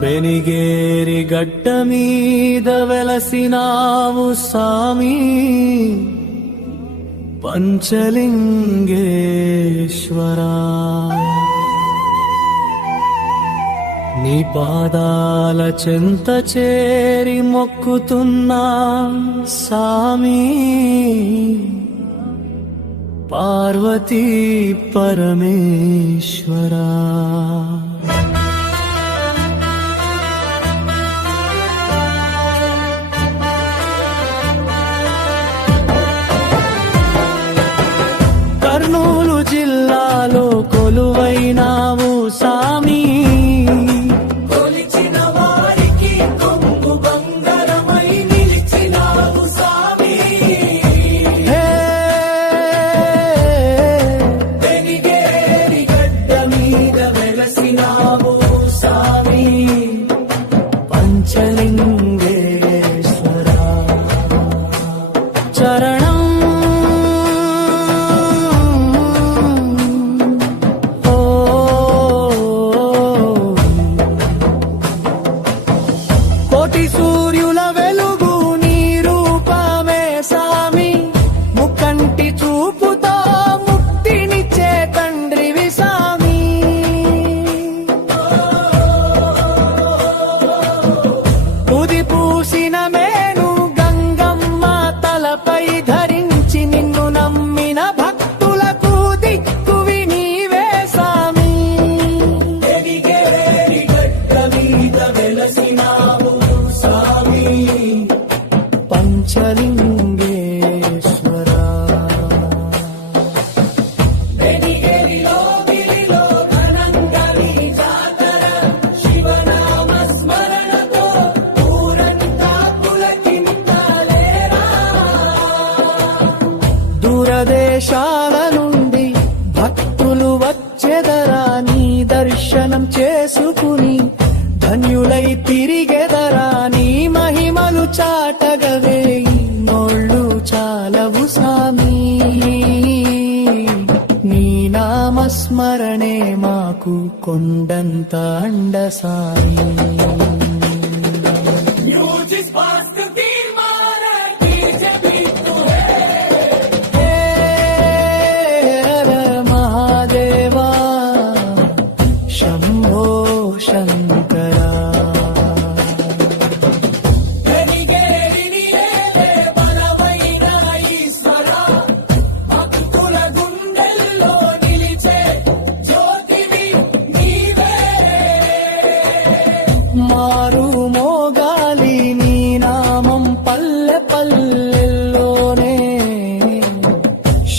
బెనిగేరి గడ్డ మీద వెలసినావు సామి పంచలింగేశ్వరా, నీ పాదాల చెంత చేరి మొక్కుతున్నా సామి పార్వతీ పరమేశ్వరా. కర్నూలు జిల్లాలో కొలువైనావు సామి, కొలిచిన వారికి కొంగు బంగారమై నిలిచినావు సామి. బెనిగేరి గడ్డ మీద వెలసినావు సామి పంచలింగేశ్వరా. చరణం కోటి సూర్యుల వెలుగు నీ రూపమే సామి, ముక్కంటి చూపుతో ముక్తినిచ్చే తండ్రివి సామి. ఉది పూసిన మేను గంగమ్మ తలపై ధరించి నిన్ను నమ్మిన భక్తులకు దిక్కువి నీవే సామి. బెనిగేరి గడ్డ మీద వెలసినావు సామి పంచలింగేశ్వరా. బెనిగేరిలో గిరిలో ఘనంగా నీ జాతర, శివనామ స్మరణతో ఊరంతా పులకింతలేరా. దూరదేశాల నుండి భక్తులు వచ్చెదరా నీ దర్శనం చేసుకుని, ధన్యులై తిరిగెదరా నీ మహిమలు చాటగవే నోళ్ళు చాలవు సామి. నీ నామస్మరణే మాకు కొండంత అండ సామి. మహాదేవా శంభో శంకరా. మారు మోగాలి నీ నామం పల్లె పల్లెల్లోనే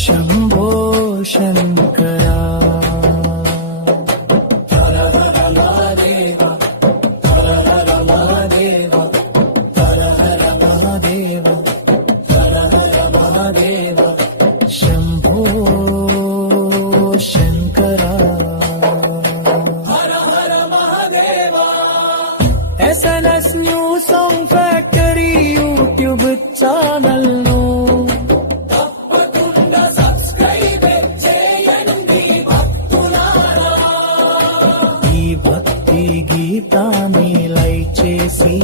శంభో శంకరా. హర హర మహాదేవ, హర హర మహాదేవ, హర హర మహాదేవ, హర హర మహాదేవ, శంభో శంకరా. SNS news song factory YouTube channel ను తప్పకుండా సబ్స్క్రైబ్ చేయండి భక్తులారా. ఈ భక్తి గీతాన్ని లైక్ చేసి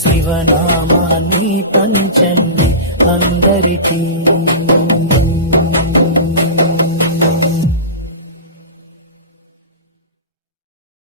శివనామాన్ని పంచండి అందరికీ.